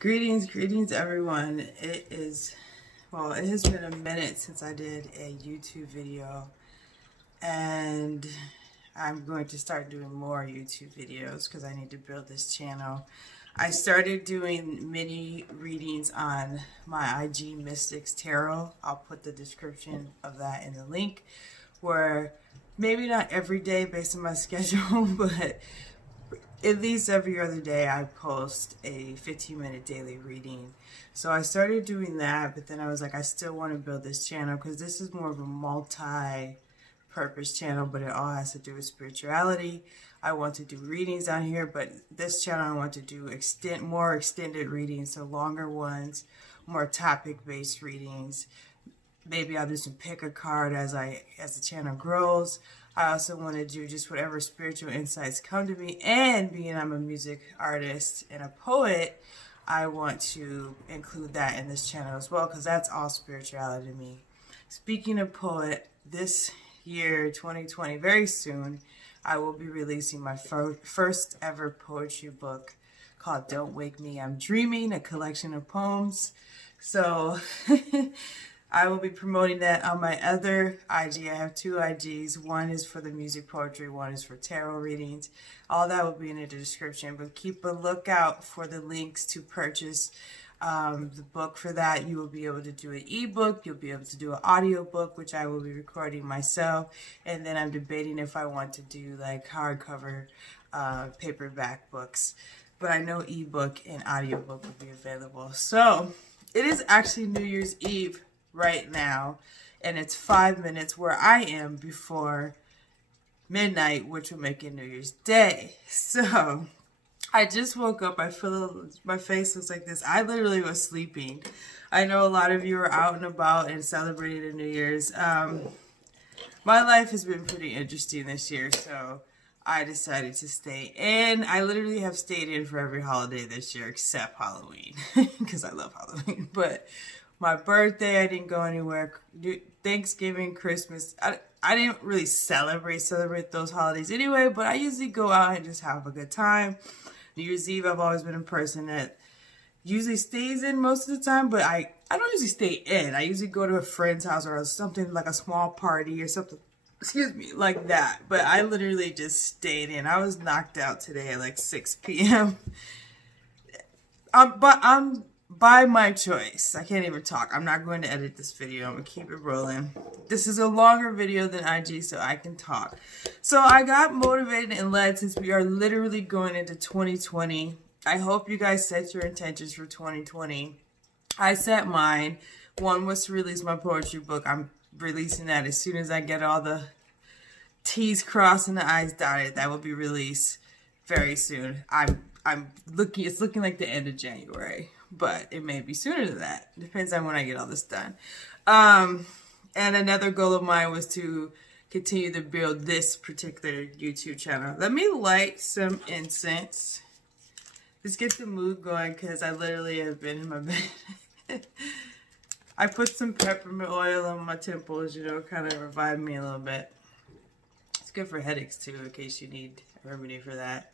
Greetings everyone. It has been a minute since I did a YouTube video, and I'm going to start doing more YouTube videos because I need to build this channel. I started doing mini readings on my IG Mystics Tarot. I'll put the description of that in the link, where maybe not every day based on my schedule, but at least every other day I post a 15-minute daily reading. So I started doing that, but then I was like, I still want to build this channel because this is more of a multi-purpose channel, but it all has to do with spirituality. I want to do readings on here, but this channel I want to do more extended readings, so longer ones, more topic-based readings. Maybe I'll do some pick a card as the channel grows. I also want to do just whatever spiritual insights come to me, and being I'm a music artist and a poet, I want to include that in this channel as well, because that's all spirituality to me. Speaking of poet, this year 2020, very soon, I will be releasing my first ever poetry book called Don't Wake Me, I'm Dreaming, a collection of poems. So I will be promoting that on my other IG. I have two IGs. One is for the music poetry, one is for tarot readings. All that will be in the description, but keep a lookout for the links to purchase the book. For that, you will be able to do an ebook, you'll be able to do an audio book, which I will be recording myself, and then I'm debating if I want to do like hardcover paperback books, but I know ebook and audiobook will be available. So it is actually New Year's Eve right now, and it's 5 minutes where I am before midnight, which will make it New Year's Day. So I just woke up. I feel my face looks like this. I literally was sleeping. I know a lot of you are out and about and celebrating the New Year's. My life has been pretty interesting this year, so I decided to stay in. I literally have stayed in for every holiday this year except Halloween, because I love Halloween. But my birthday, I didn't go anywhere. Thanksgiving, Christmas, I didn't really celebrate those holidays anyway, but I usually go out and just have a good time. New Year's Eve, I've always been a person that usually stays in most of the time, but I don't usually stay in. I usually go to a friend's house or something like a small party or something, excuse me, like that. But I literally just stayed in. I was knocked out today at like 6 p.m. But I'm by my choice. I can't even talk. I'm not going to edit this video. I'm going to keep it rolling. This is a longer video than IG, so I can talk. So I got motivated and led since we are literally going into 2020. I hope you guys set your intentions for 2020. I set mine. One was to release my poetry book. I'm releasing that as soon as I get all the T's crossed and the I's dotted. That will be released very soon. It's looking like the end of January, but it may be sooner than that. Depends on when I get all this done. And another goal of mine was to continue to build this particular YouTube channel. Let me light some incense. Let's get the mood going, because I literally have been in my bed. I put some peppermint oil on my temples, you know, kind of revive me a little bit. It's good for headaches too, in case you need a remedy for that.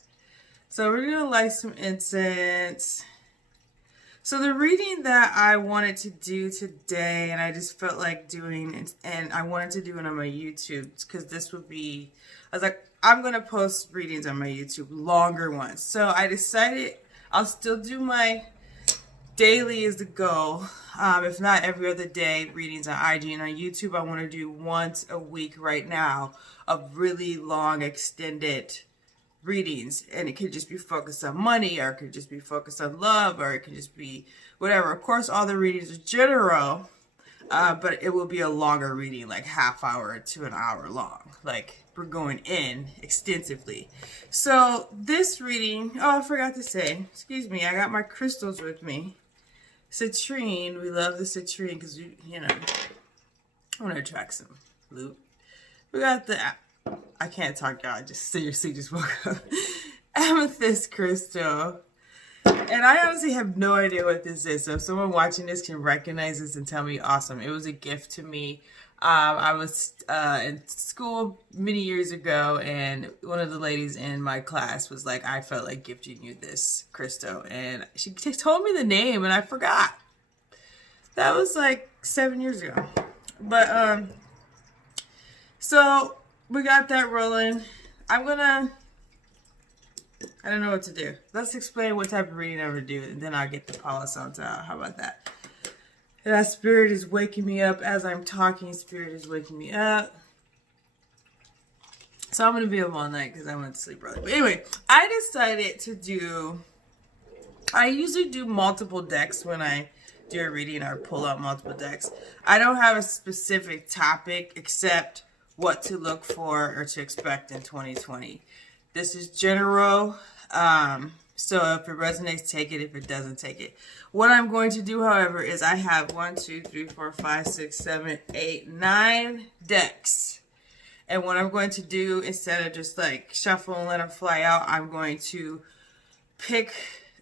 So we're going to light some incense. So the reading that I wanted to do today, and I just felt like doing, and I wanted to do it on my YouTube, because this would be, I was like, I'm going to post readings on my YouTube, longer ones. So I decided I'll still do my daily is the goal. If not every other day, readings on IG and on YouTube. I want to do once a week right now of really long, extended readings, and it could just be focused on money, or it could just be focused on love, or it could just be whatever. Of course, all the readings are general, but it will be a longer reading, like half hour to an hour long. Like, we're going in extensively. So this reading, oh, I forgot to say, excuse me, I got my crystals with me. Citrine, we love the citrine because, you know, I want to attract some loot. We got the, I can't talk, y'all. I just seriously just woke up. Amethyst crystal. And I honestly have no idea what this is. So if someone watching this can recognize this and tell me, awesome. It was a gift to me I was in school many years ago, and one of the ladies in my class was like, I felt like gifting you this crystal. And she told me the name, and I forgot. That was like 7 years ago. But, so we got that rolling. I don't know what to do. Let's explain what type of reading I'm going to do, and then I'll get the Palo Santo out. How about that? That spirit is waking me up as I'm talking. Spirit is waking me up. So I'm going to be up all night because I went to sleep early. But anyway, I decided to do... I usually do multiple decks when I do a reading or pull out multiple decks. I don't have a specific topic except what to look for or to expect in 2020. This is general. So if it resonates, take it. If it doesn't, take it. What I'm going to do, however, is I have 1, 2, 3, 4, 5, 6, 7, 8, 9 decks. And what I'm going to do, instead of just like shuffle and let them fly out, I'm going to pick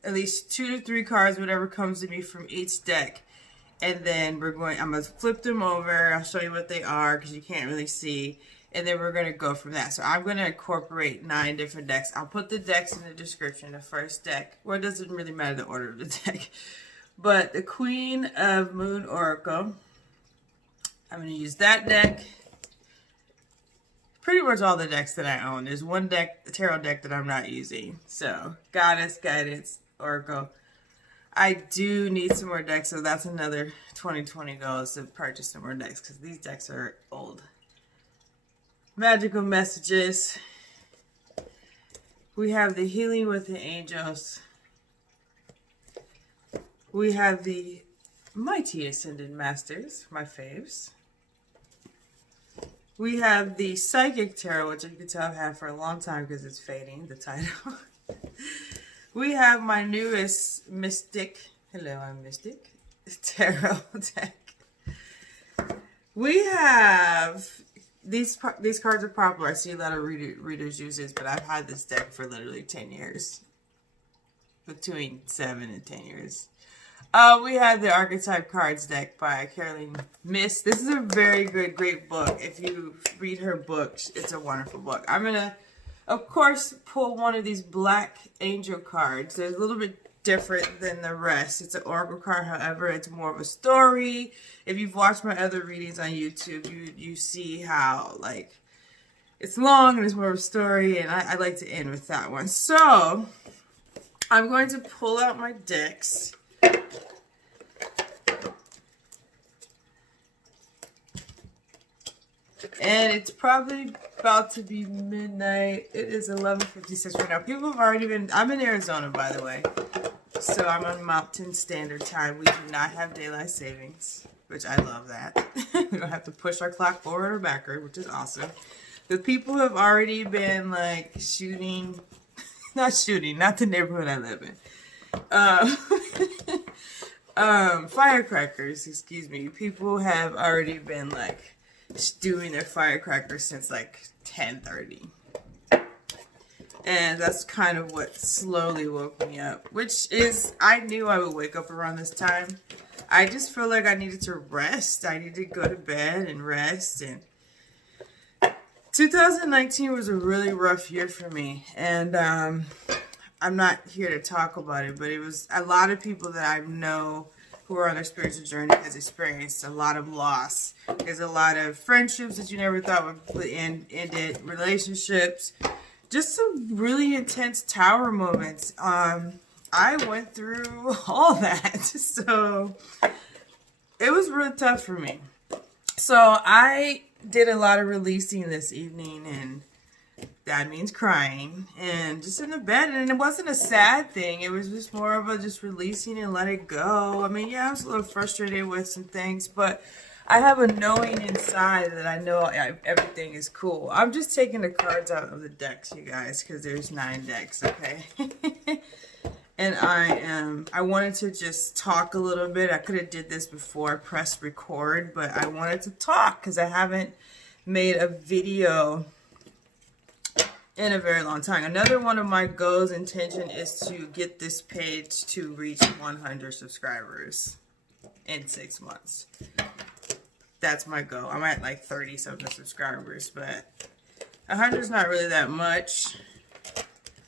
at least 2 to 3 cards, whatever comes to me from each deck. And then I'm going to flip them over. I'll show you what they are because you can't really see. And then we're going to go from that. So I'm going to incorporate 9 different decks. I'll put the decks in the description. The first deck, well, it doesn't really matter the order of the deck. But the Queen of Moon Oracle. I'm going to use that deck. Pretty much all the decks that I own. There's one deck, the tarot deck, that I'm not using. So, Goddess, Guidance, Oracle. I do need some more decks, so that's another 2020 goal, is to purchase some more decks because these decks are old. Magical Messages. We have the Healing with the Angels. We have the Mighty Ascended Masters, my faves. We have the Psychic Tarot, which you can tell I've had for a long time because it's fading, the title. We have my newest Mystic, hello, I'm Mystic, Tarot deck. We have... These cards are popular. I see a lot of readers use this, but I've had this deck for literally 10 years. Between 7 and 10 years. We have the Archetype Cards deck by Caroline Myss. This is a very good, great book. If you read her book, it's a wonderful book. I'm going to, of course, pull one of these Black Angel cards. They're a little bit different than the rest. It's an oracle card, however, it's more of a story. If you've watched my other readings on YouTube, you see how, like, it's long and it's more of a story, and I like to end with that one. So, I'm going to pull out my decks. And it's probably about to be midnight. It is 11:56 right now. People have already been... I'm in Arizona, by the way. So I'm on Mountain Standard Time. We do not have daylight savings, which I love that. We don't have to push our clock forward or backward, which is awesome. The people have already been, like, shooting... not the neighborhood I live in. Firecrackers, excuse me. People have already been, like... doing their firecrackers since like 10:30, and that's kind of what slowly woke me up, which is, I knew I would wake up around this time. I just feel like I needed to rest. I needed to go to bed and rest. And 2019 was a really rough year for me, and I'm not here to talk about it, but it was a lot of people that I know who are on their spiritual journey has experienced a lot of loss. There's a lot of friendships that you never thought would ended, relationships, just some really intense tower moments. I went through all that, so it was really tough for me. So I did a lot of releasing this evening, and that means crying and just in the bed. And it wasn't a sad thing. It was just more of a just releasing and let it go. I mean, yeah, I was a little frustrated with some things, but I have a knowing inside that I know everything is cool. I'm just taking the cards out of the decks, you guys, because there's 9 decks, okay? And I wanted to just talk a little bit. I could have did this before I pressed record, but I wanted to talk because I haven't made a video in a very long time. Another one of my goals, intention, is to get this page to reach 100 subscribers in 6 months. that's my goal. I'm at like 30 something subscribers, but 100 is not really that much.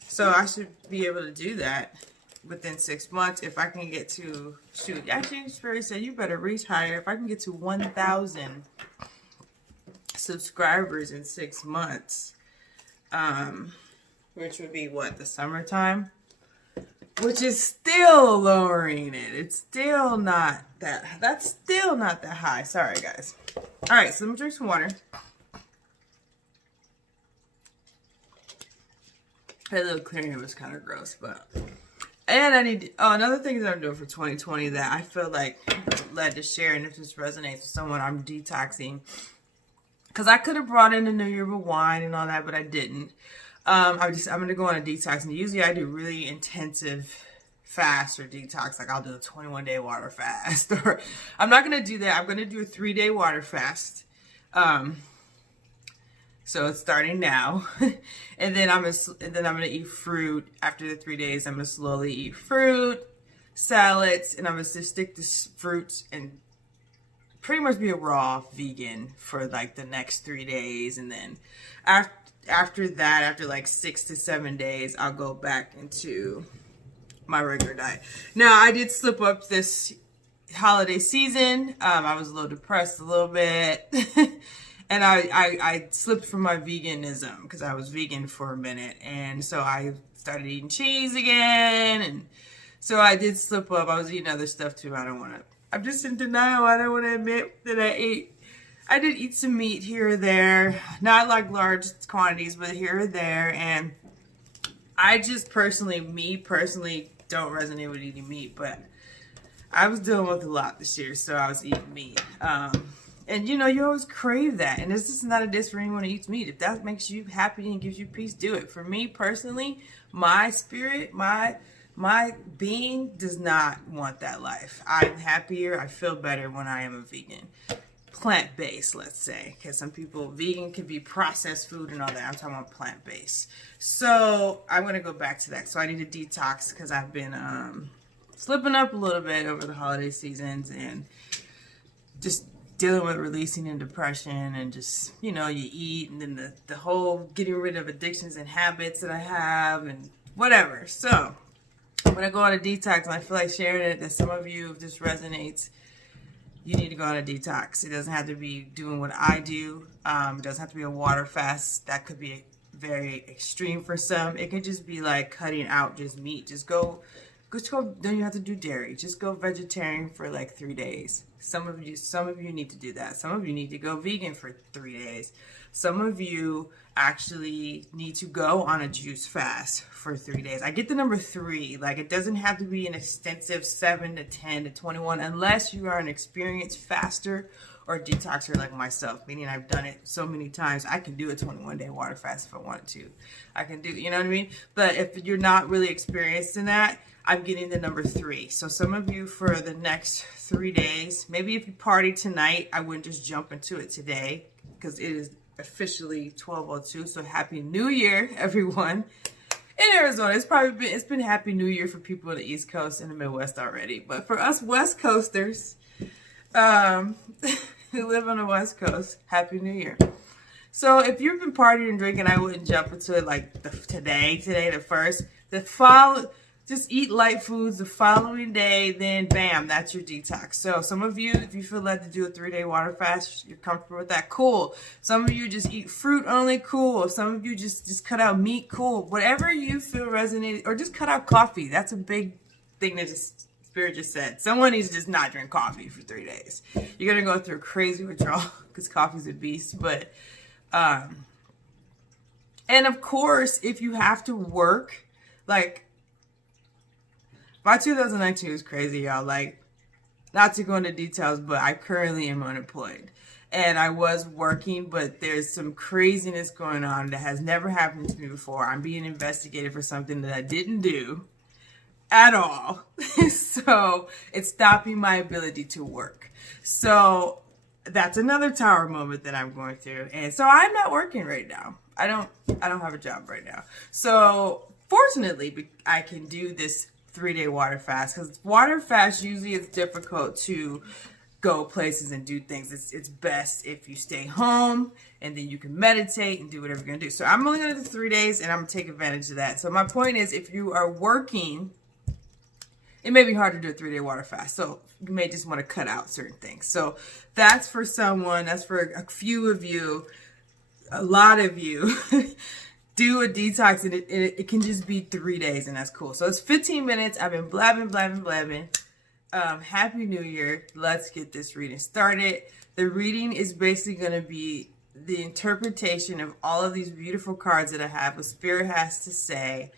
So I should be able to do that within 6 months if I can get to, shoot, actually Spirit said you better reach higher. If I can get to 1,000 subscribers in 6 months, which would be what, the summertime, which is still lowering it. It's still not that, that's still not that high. Sorry guys. All right, so let me drink some water. That little clearing was kind of gross, but, and I need, oh, another thing that I'm doing for 2020 that I feel like led to share, and if this resonates with someone, I'm detoxing. Because I could have brought in the New Year with wine and all that, but I didn't. I'm going to go on a detox. And usually I do really intensive fast or detox. Like I'll do a 21-day water fast. Or I'm not going to do that. I'm going to do a 3-day water fast. So it's starting now. And then I'm going to eat fruit. After the 3 days, I'm going to slowly eat fruit, salads, and I'm going to stick to fruits and pretty much be a raw vegan for like the next 3 days. And then after that, after like 6 to 7 days, I'll go back into my regular diet. Now, I did slip up this holiday season. I was a little depressed a little bit. And I slipped from my veganism because I was vegan for a minute. And so I started eating cheese again. And so I did slip up. I was eating other stuff too. I'm just in denial. I don't want to admit that I did eat some meat here or there. Not like large quantities, but here or there. And I just me personally don't resonate with eating meat. But I was dealing with a lot this year, so I was eating meat. And you know, you always crave that. And this is not a diss for anyone who eats meat. If that makes you happy and gives you peace, do it. For me personally, my spirit, my being does not want that life. I'm happier. I feel better when I am a vegan. Plant-based, let's say. Because some people, vegan can be processed food and all that. I'm talking about plant-based. So I'm going to go back to that. So I need to detox because I've been slipping up a little bit over the holiday seasons and just dealing with releasing and depression and just, you know, you eat and then the whole getting rid of addictions and habits that I have and whatever. So I'm going to go on a detox, and I feel like sharing it that some of you, if this resonates, you need to go on a detox. It doesn't have to be doing what I do. It doesn't have to be a water fast. That could be very extreme for some. It could just be like cutting out just meat. Just go, don't you have to do dairy. Just go vegetarian for like 3 days. Some of you need to do that. Some of you need to go vegan for 3 days. Some of you actually need to go on a juice fast for 3 days. I get the number 3. Like, it doesn't have to be an extensive 7 to 10 to 21 unless you are an experienced faster or detoxer like myself, meaning I've done it so many times. I can do a 21-day water fast if I wanted to. I can do, you know what I mean? But if you're not really experienced in that, I'm getting the number 3. So some of you for the next 3 days, maybe if you party tonight, I wouldn't just jump into it today because it is officially 12:02. So Happy New Year, everyone. In Arizona, it's been Happy New Year for people on the East Coast and the Midwest already. But for us West Coasters, who live on the West Coast, Happy New Year. So if you've been partying and drinking, I wouldn't jump into it like today the first. Just eat light foods the following day, then bam, that's your detox. So some of you, if you feel led to do a 3-day water fast, you're comfortable with that, cool. Some of you just eat fruit only, cool. Some of you just cut out meat, cool. Whatever you feel resonated, or just cut out coffee. That's a big thing that Spirit just said. Someone needs to just not drink coffee for 3 days. You're going to go through a crazy withdrawal because coffee's a beast. But, and of course, if you have to work, like, my 2019 was crazy, y'all. Like, not to go into details, but I currently am unemployed. And I was working, but there's some craziness going on that has never happened to me before. I'm being investigated for something that I didn't do at all. So it's stopping my ability to work. So that's another tower moment that I'm going through. And so I'm not working right now. I don't have a job right now. So fortunately, I can do this 3-day water fast, because water fast usually is difficult to go places and do things. It's best if you stay home and then you can meditate and do whatever you're going to do. So I'm only going to do 3 days and I'm going to take advantage of that. So my point is, if you are working, it may be hard to do a 3-day water fast. So you may just want to cut out certain things. So that's for someone, that's for a few of you, a lot of you. Do a detox, and it can just be 3 days, and that's cool. So it's 15 minutes. I've been blabbing. Happy New Year. Let's get this reading started. The reading is basically going to be the interpretation of all of these beautiful cards that I have, what Spirit has to say.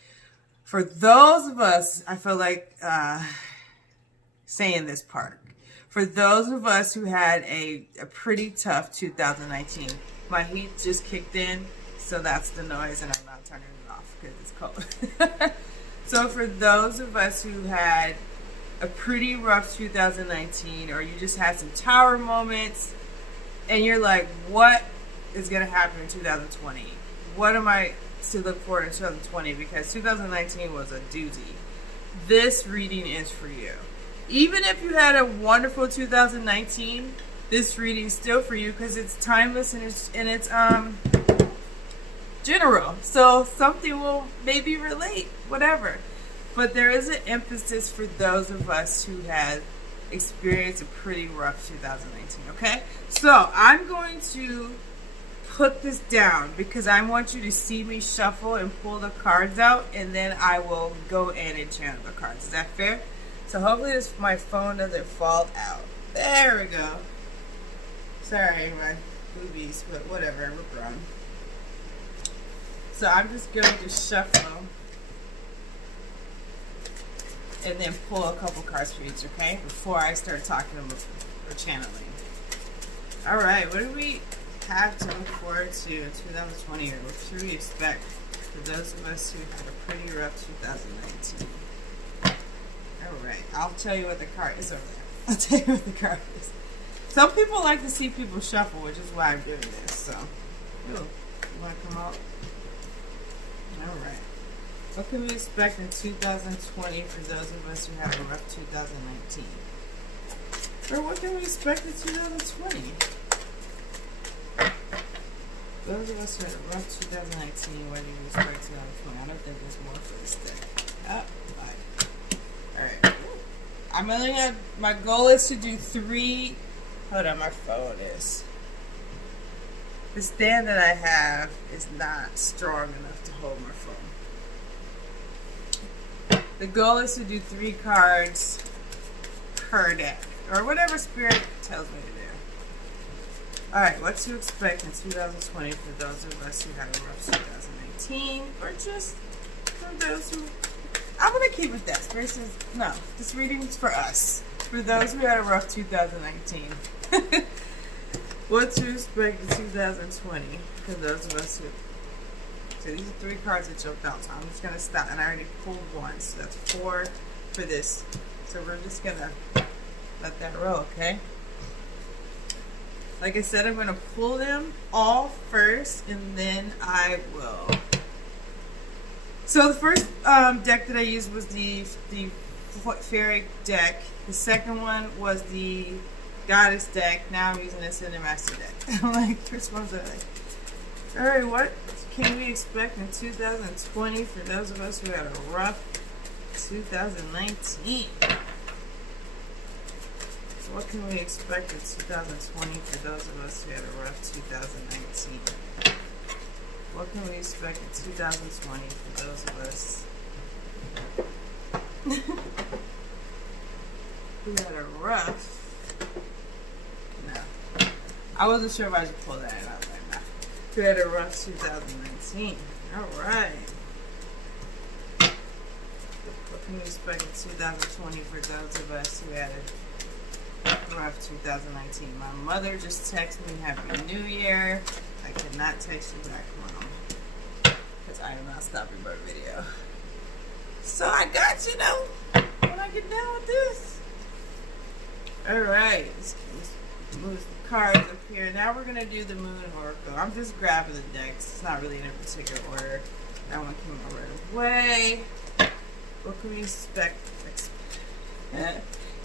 For those of us, I feel like saying this part. For those of us who had a pretty tough 2019, my heat just kicked in. So that's the noise, and I'm not turning it off because it's cold. So for those of us who had a pretty rough 2019, or you just had some tower moments, and you're like, what is going to happen in 2020? What am I to look forward in 2020? Because 2019 was a doozy. This reading is for you. Even if you had a wonderful 2019, this reading is still for you because it's timeless and it's general, so something will maybe relate, whatever. But there is an emphasis for those of us who have experienced a pretty rough 2019, okay? So I'm going to put this down because I want you to see me shuffle and pull the cards out, and then I will go in and channel the cards. Is that fair? So hopefully my phone doesn't fall out. There we go. Sorry, my boobies, but whatever, we're grown. So I'm just going to shuffle and then pull a couple cards for each, okay? Before I start talking about or channeling. All right, what do we have to look forward to in 2020? Or what should we expect for those of us who had a pretty rough 2019? All right, I'll tell you what the card is over there. I'll tell you what the card is. Some people like to see people shuffle, which is why I'm doing this. So, ooh, you want to come out? Alright. What can we expect in 2020 for those of us who had a rough 2019? Or what can we expect in 2020? Those of us who had a rough 2019, what do you expect 2020? I don't think there's more for this day. Alright. I'm only gonna, my goal is to do 3. Hold on, my phone is. The stand that I have is not strong enough to hold my phone. The goal is to do 3 cards per deck, or whatever Spirit tells me to do. Alright, what to expect in 2020 for those of us who had a rough 2019, or just for those who... I'm going to keep it that. Spirit says, no, this reading is for us. For those who had a rough 2019. What to expect in 2020 for those of us who... So these are 3 cards that jumped out, so I'm just going to stop. And I already pulled 1, so that's 4 for this. So we're just going to let that roll, okay? Like I said, I'm going to pull them all first, and then I will... So the first deck that I used was the Fairy deck. The second one was the Goddess deck. Now I'm using the Ascended Master deck. I'm like, which ones are they? Alright, what can we expect in 2020 for those of us who had a rough 2019? What can we expect in 2020 for those of us who had a rough 2019? What can we expect in 2020 for those of us who had a rough... No. I wasn't sure if I should pull that out right now. Who had a rough 2019. Alright. What can we expect in 2020 for those of us who had a rough 2019? My mother just texted me Happy New Year. I could not text you back, Mom, because I am not stopping my video. So I got you know when I get done with this. Alright, let's move the cards up here. Now we're going to do the Moon Oracle. I'm just grabbing the decks. It's not really in a particular order. That one came out right away. What can we expect?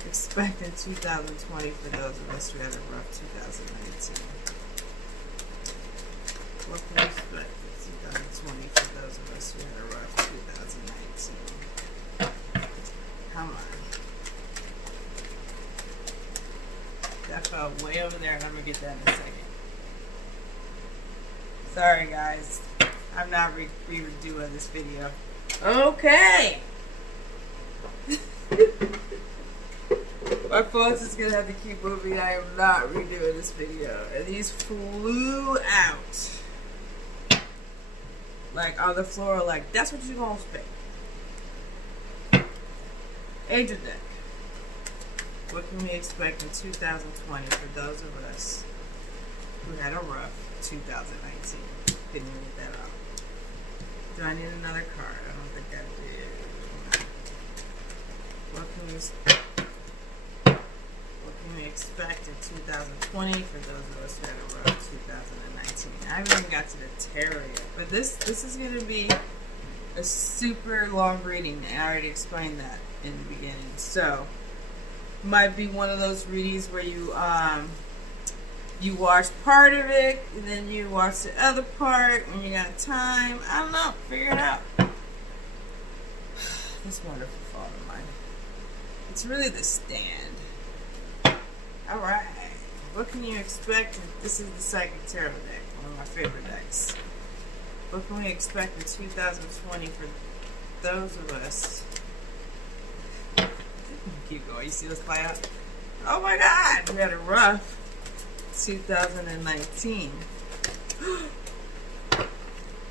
expecting 2020 for those of us who had a rough 2019? What can we expect for 2020 for those of us who had a rough 2019? Come on. That fell way over there, and I'm going to get that in a second. Sorry, guys. I'm not redoing this video. Okay! My phone's just going to have to keep moving. I am not redoing this video. And these flew out. Like, on the floor, like, that's what you're going to expect. Angel deck. What can we expect in 2020 for those of us who had a rough 2019? Didn't even get that out. Do I need another card? I don't think I did. What can we expect in 2020 for those of us who had a rough 2019? I haven't even got to the tarot yet. But this is going to be a super long reading, and I already explained that in the beginning. So, might be one of those readings where you watch part of it and then you watch the other part when you got time. I don't know. Figure it out. This wonderful thought of mine. It's really the stand. Alright. What can you expect? This is the Psychic Tarot deck. One of my favorite decks. What can we expect in 2020 for those of us? Keep going. You see this play out? Oh my God! We had a rough 2019.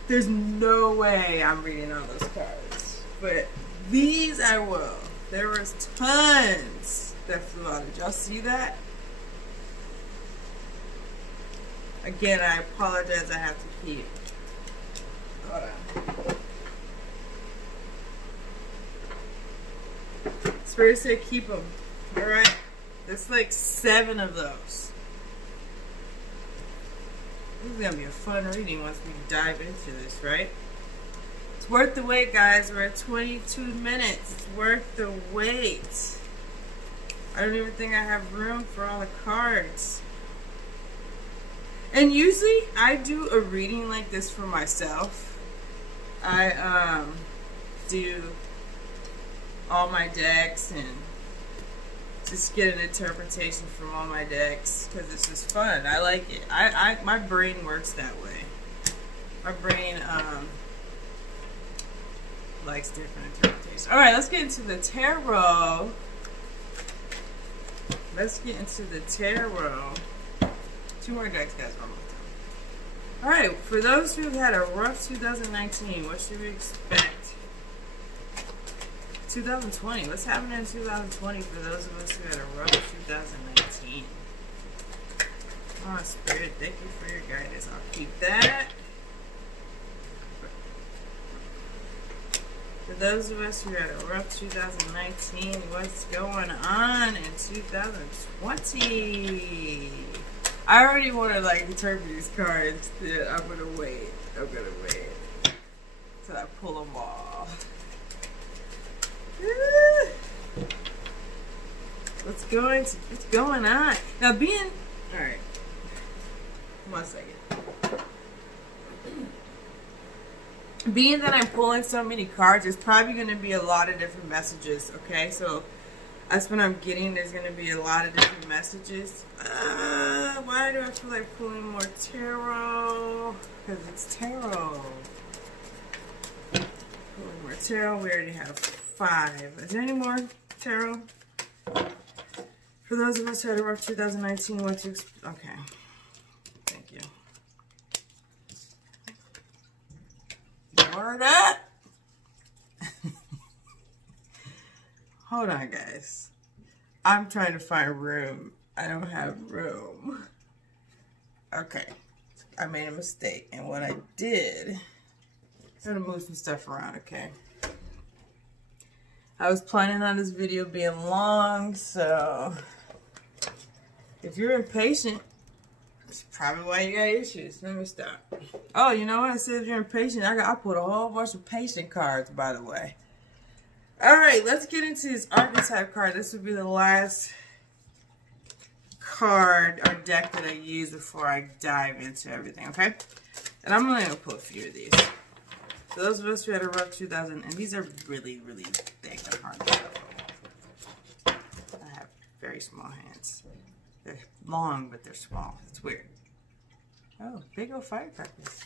There's no way I'm reading all those cards, but these I will. There was tons that flew out. Did y'all see that? Again, I apologize. I have to keep. Hold on. Spirit said keep them. Alright. There's like 7 of those. This is going to be a fun reading once we dive into this, right? It's worth the wait, guys. We're at 22 minutes. It's worth the wait. I don't even think I have room for all the cards. And usually I do a reading like this for myself. I do all my decks and just get an interpretation from all my decks because it's just fun. I like it. My brain works that way. My brain likes different interpretations. All right, let's get into the tarot. Let's get into the tarot. 2 more decks, guys. One more time. All right, for those who've had a rough 2019, what should we expect? 2020. What's happening in 2020 for those of us who had a rough 2019? Oh, Spirit, thank you for your guidance. I'll keep that. For those of us who had a rough 2019, what's going on in 2020? I already want to like interpret these cards. I'm gonna wait. Till I pull them all. What's going on? Now alright. 1 second. Being that I'm pulling so many cards, there's probably going to be a lot of different messages, okay? So that's what I'm getting. There's going to be a lot of different messages. Why do I feel like pulling more tarot? Because it's tarot. Pulling more tarot. We already have 5. Is there any more tarot? For those of us who had a rough 2019, what to expect? Okay. Thank you. Word up! Hold on, guys. I'm trying to find room. I don't have room. Okay. I made a mistake. And what I did... I'm going to move some stuff around, okay? I was planning on this video being long, so... If you're impatient, that's probably why you got issues. Let me stop. Oh, you know what? I said if you're impatient, I pulled a whole bunch of patient cards, by the way. All right, let's get into this archetype card. This would be the last card or deck that I use before I dive into everything, okay? And I'm only going to pull a few of these. So those of us who had a rough 2000, and these are really, really big and hard to shuffle. I have very small hands. They're long, but they're small. It's weird. Oh, big old firecrackers.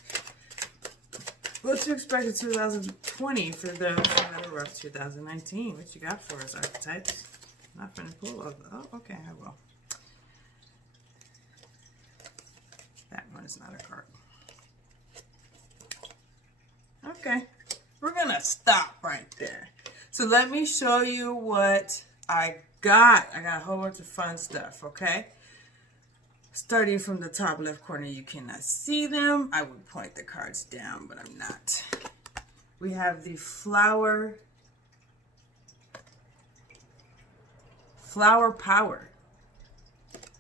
What to expect in 2020 for those who had a rough 2019? What you got for us, archetypes? Not going to pull those. Oh, okay, I will. That one is not a card. Okay, we're going to stop right there. So let me show you what I got. I got a whole bunch of fun stuff, okay? Starting from the top left corner, you cannot see them. I would point the cards down, but I'm not. We have the flower power.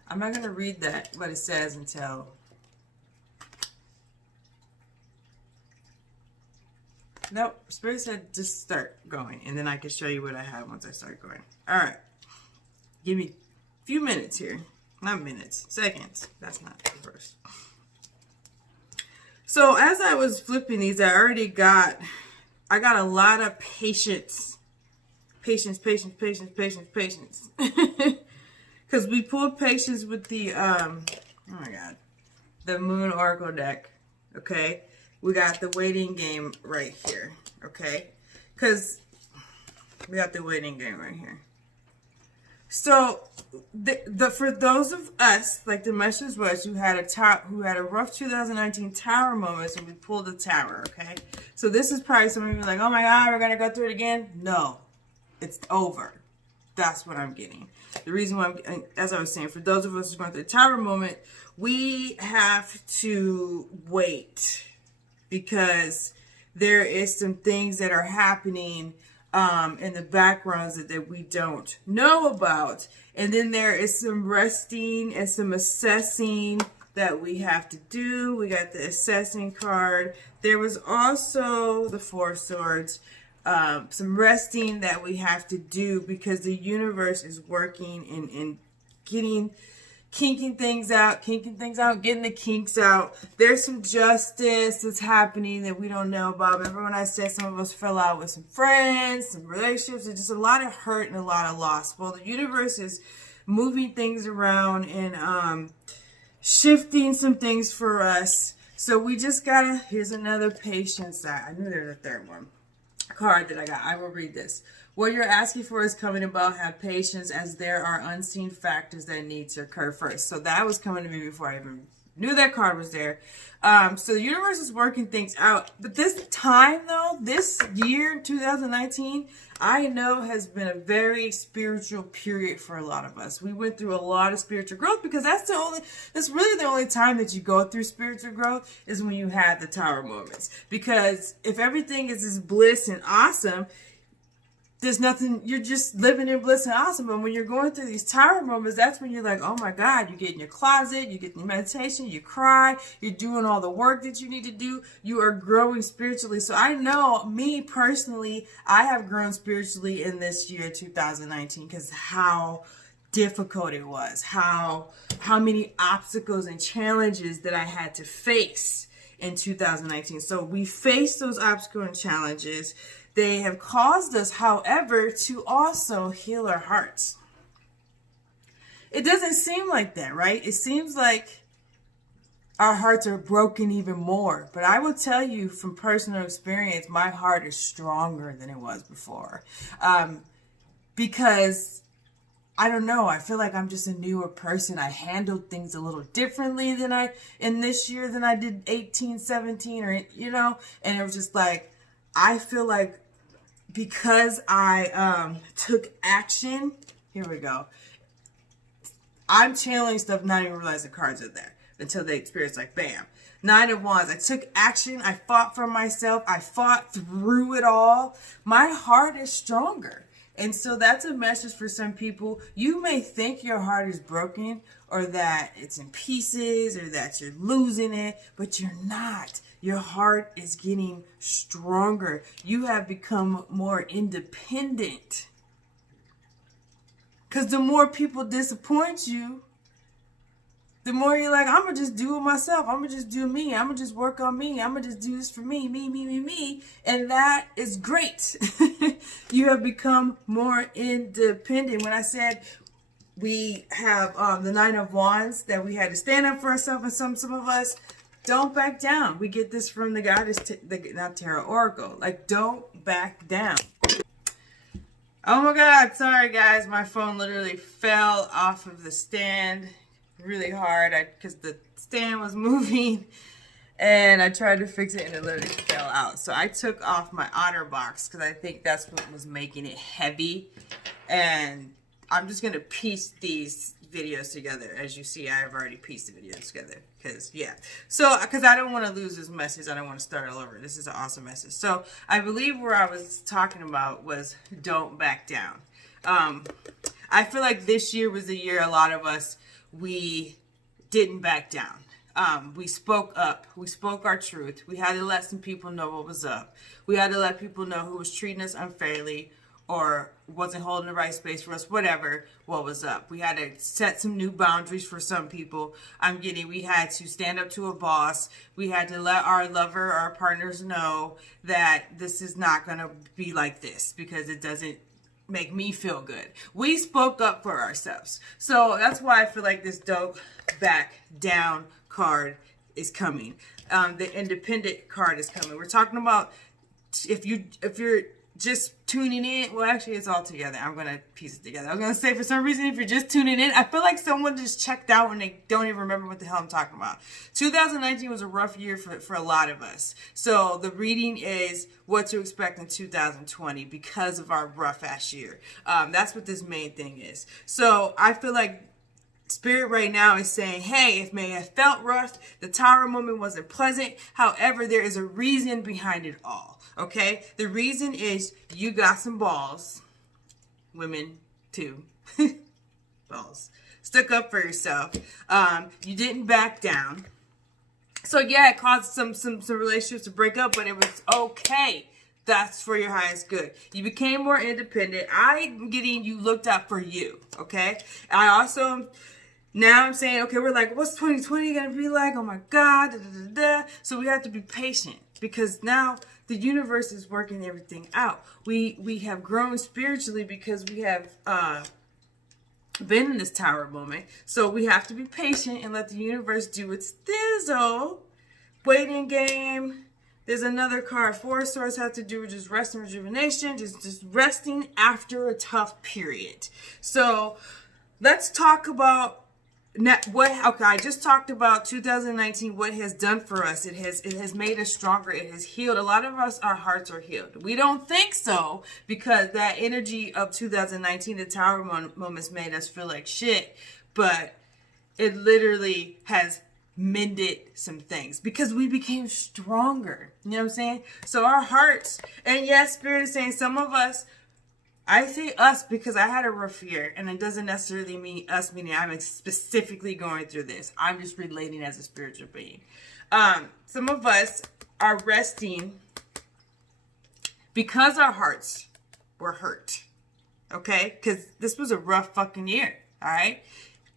I'm not going to read that, what it says until... Nope, Spirit said just start going, and then I can show you what I have once I start going. All right, give me a few minutes here. Not minutes, seconds. That's not reverse. So as I was flipping these, I got a lot of patience. Patience. Because we pulled patience with the, oh my God, the Moon Oracle deck, okay? We got the waiting game right here, okay? Because we got the waiting game right here. So, for those of us, like the message was, who had a rough 2019 tower moment, so we pulled the tower, okay? So this is probably some of you like, oh my God, we're gonna go through it again. No, it's over. That's what I'm getting. The reason why, as I was saying, for those of us who are going through the tower moment, we have to wait because there is some things that are happening in the backgrounds that we don't know about. And then there is some resting and some assessing that we have to do. We got the assessing card. There was also the Four of Swords. Some resting that we have to do because the universe is working and kinking things out, getting the kinks out. There's some justice that's happening that we don't know about. Remember when I said some of us fell out with some friends, some relationships, there's just a lot of hurt and a lot of loss. Well, the universe is moving things around and shifting some things for us. So we just gotta, here's another patience that, I knew there was a third one. Card that I got. I will read this. What you're asking for is coming about. Have patience as there are unseen factors that need to occur first. So that was coming to me before I even knew that card was there. So the universe is working things out. But this time though, this year, 2019, I know has been a very spiritual period for a lot of us. We went through a lot of spiritual growth because that's really the only time that you go through spiritual growth is when you have the tower moments. Because if everything is this bliss and awesome, there's nothing, you're just living in bliss and awesome. But when you're going through these tower moments, that's when you're like, oh my God, you get in your closet, you get in your meditation, you cry, you're doing all the work that you need to do. You are growing spiritually. So I know, me personally, I have grown spiritually in this year, 2019, because how difficult it was, how many obstacles and challenges that I had to face in 2019. So we faced those obstacles and challenges. They have caused us, however, to also heal our hearts. It doesn't seem like that, right? It seems like our hearts are broken even more. But I will tell you from personal experience, my heart is stronger than it was before. Because, I don't know, I feel like I'm just a newer person. I handled things a little differently in this year than I did 18, 17, or, you know, and it was just like, I feel like because I took action, here we go. I'm channeling stuff, not even realizing the cards are there until they experience like bam. 9 of Wands. I took action. I fought for myself. I fought through it all. My heart is stronger. And so that's a message for some people. You may think your heart is broken or that it's in pieces or that you're losing it, but you're not. Your heart is getting stronger. You have become more independent. Because the more people disappoint you, the more you're like, I'm going to just do it myself. I'm going to just do me. I'm going to just work on me. I'm going to just do this for me, me. And that is great. You have become more independent. When I said we have the Nine of Wands, that we had to stand up for ourselves, and some of us don't back down. We get this from the goddess, not Tarot Oracle. Like, don't back down. Oh my God. Sorry, guys. My phone literally fell off of the stand really hard because the stand was moving, and I tried to fix it and it literally fell out. So I took off my otter box because I think that's what was making it heavy, and I'm just gonna piece these videos together. As you see, I've already pieced the videos together because I don't want to lose this message. I don't want to start all over. This is an awesome message. So I believe where I was talking about was don't back down. I feel like this year was the year a lot of us, we didn't back down. We spoke up. We spoke our truth. We had to let some people know what was up. We had to let people know who was treating us unfairly or wasn't holding the right space for us, whatever, what was up. We had to set some new boundaries for some people. We had to stand up to a boss. We had to let our lover, our partners know that this is not going to be like this because it doesn't make me feel good. We spoke up for ourselves. So that's why I feel like this don't back down card is coming. The independent card is coming. We're talking about if you're just tuning in, well, actually it's all together. I'm going to piece it together. I was going to say, for some reason, if you're just tuning in, I feel like someone just checked out and they don't even remember what the hell I'm talking about. 2019 was a rough year for a lot of us. So the reading is what to expect in 2020 because of our rough ass year. That's what this main thing is. So I feel like Spirit right now is saying, hey, it may have felt rough. The Tower moment wasn't pleasant. However, there is a reason behind it all. Okay? The reason is you got some balls. Women, too. Balls. Stuck up for yourself. You didn't back down. So, yeah, it caused some relationships to break up, but it was okay. That's for your highest good. You became more independent. I'm getting you looked out for you. Okay? I also... Now I'm saying, okay, we're like, what's 2020 going to be like? Oh my God. Da, da, da, da. So we have to be patient because now the universe is working everything out. We have grown spiritually because we have been in this Tower moment. So we have to be patient and let the universe do its thizzle. Waiting game. There's another card. Four of Swords have to do with just rest and rejuvenation. Just resting after a tough period. So let's talk about I just talked about 2019, what it has done for us. It has made us stronger. It has healed. A lot of us, our hearts are healed. We don't think so because that energy of 2019, the Tower moments made us feel like shit. But it literally has mended some things because we became stronger. You know what I'm saying? So our hearts, and yes, Spirit is saying some of us, I say us because I had a rough year, and it doesn't necessarily mean us, meaning I'm specifically going through this. I'm just relating as a spiritual being. Some of us are resting because our hearts were hurt, okay? Because this was a rough fucking year, all right?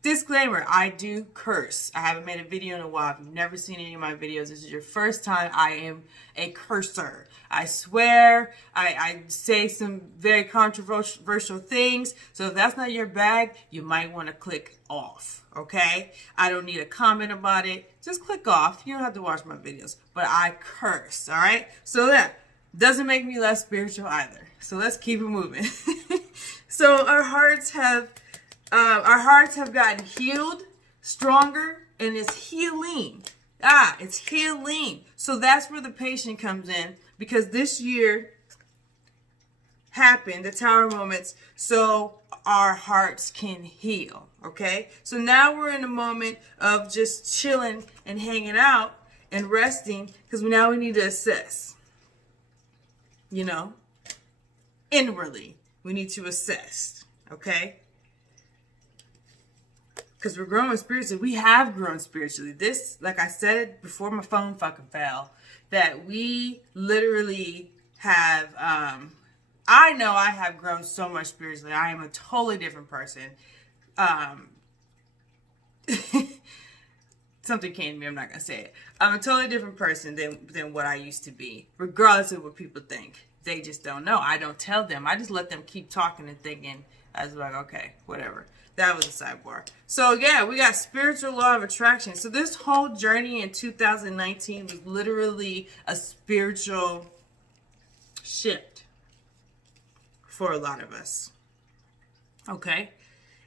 Disclaimer, I do curse. I haven't made a video in a while. If you've never seen any of my videos, this is your first time, I am a cursor. I swear, I say some very controversial things. So if that's not your bag, you might want to click off, okay? I don't need a comment about it. Just click off. You don't have to watch my videos. But I curse, all right? So that doesn't make me less spiritual either. So let's keep it moving. So our hearts have gotten healed, stronger, and it's healing. It's healing. So that's where the patient comes in, because this year happened, the Tower moments, so our hearts can heal, okay? So now we're in a moment of just chilling and hanging out and resting, because now we need to assess, inwardly. We need to assess, okay? Because we're growing spiritually. We have grown spiritually. This, like I said it before my phone fucking fell, that we literally have, I know I have grown so much spiritually. I am a totally different person. Something came to me, I'm not going to say it. I'm a totally different person than what I used to be, regardless of what people think. They just don't know. I don't tell them. I just let them keep talking and thinking. I was like, okay, whatever. That was a sidebar. So yeah, we got spiritual law of attraction. So this whole journey in 2019 was literally a spiritual shift for a lot of us. Okay?